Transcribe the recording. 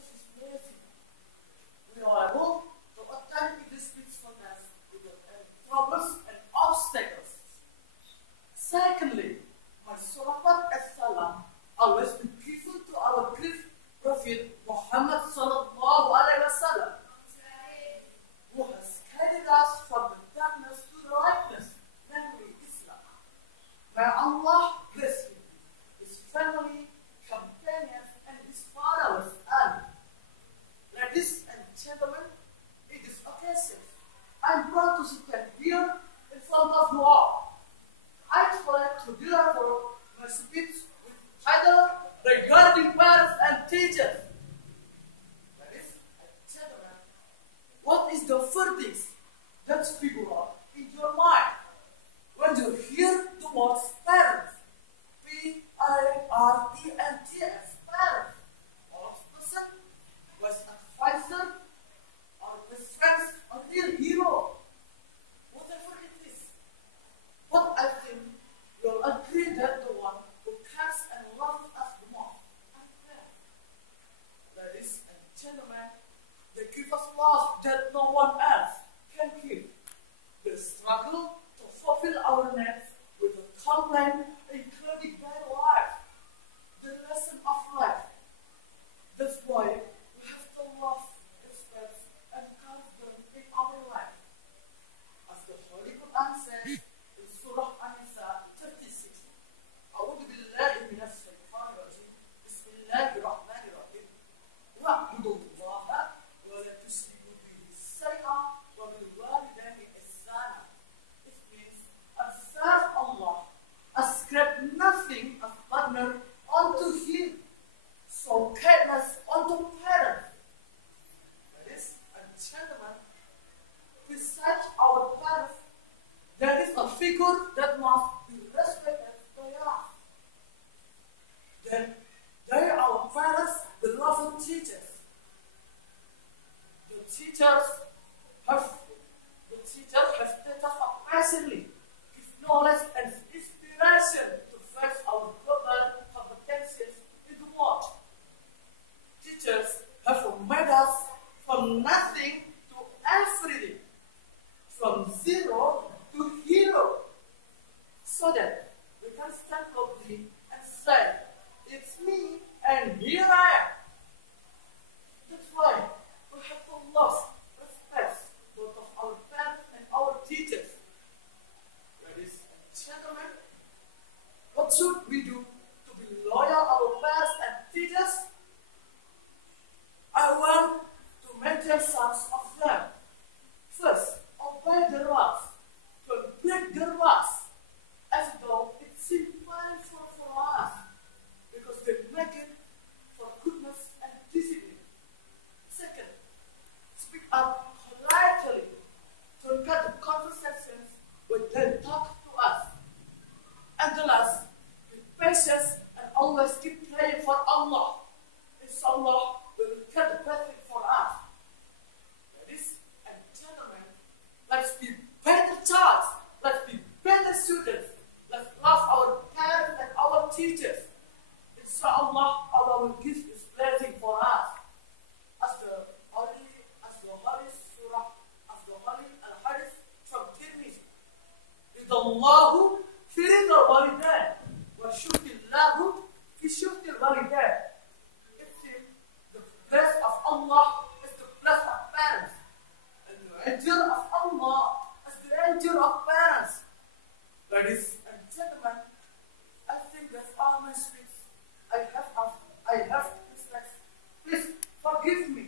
because He's blessing us. We are able to attain this peacefulness without any troubles and obstacles. Secondly, my salawat as salam always be given to our great Prophet Muhammad sallallahu alaihi wasallam, who has guided us from the darkness to the lightness, namely Islam. May Allah bless him, his family, companions, and his followers. And ladies and gentlemen, in this occasion, I'm proud to stand here in front of you all. I'd like to deliver my speech with title regarding parents and teachers. Ladies and gentlemen, what is the verdict that figure out in your mind when you hear the word parents? P-A-R-E-N-T-S, parents. Or person, was advisor, or best friends, or real hero. Whatever it is. But I think you'll agree that the one who cares and loves us the most are parents. Ladies and gentlemen, they give us love that no one else can give. They struggle to fulfill our needs with a complaint, including their life, the lesson of life. That's why we have to love, respect, and count them in our life. As the Holy Quran says in Surah An-Nisa 36, أعوذ بالله من الشيطان الرجيم بسم الله الرحمن الرحيم واعبدوا الله ولا تشركوا به شيئا وبالوالدين إحسانا. It means serve Allah, ascribe nothing of partner unto Him, so kindness unto parents. Ladies and gentlemen, besides our parents, there is a figure that must be respected by us. Then they are our parents, beloved teachers. The teachers have taught us passionately, give knowledge and inspiration to face our global competencies in the world. Teachers have made us from nothing to everything, from zero to hero, so that we can stand boldly and say, it's me and here I am. That's why we have to love, respect both of our parents and our teachers. Ladies and gentlemen, what should we do to be loyal our parents and teachers? I want to mention some of them. First, obey the rules. Don't break the rules, as though it seems painful for us, because they make it for goodness and discipline. Second, speak up politely. Don't cut the conversations when they talk to us. And the last, be patient and always keep praying for Allah. Inshallah, will get the best thing for us. Ladies and gentlemen, let's be better child. Let's be better students. Let's love our parents and our teachers. Inshallah, Allah will give His blessing for us. As the Holy Surah, as the Holy Al-Hadith from Tirmidhi. Ridallahu fi ridal walidain wa shukrillahu fi shukril walidain. It seems the bless of Allah is the bless of parents, and the angel of Allah is the angel of parents. Ladies and gentlemen, I think that's all my speech. I have mistakes. Please forgive me.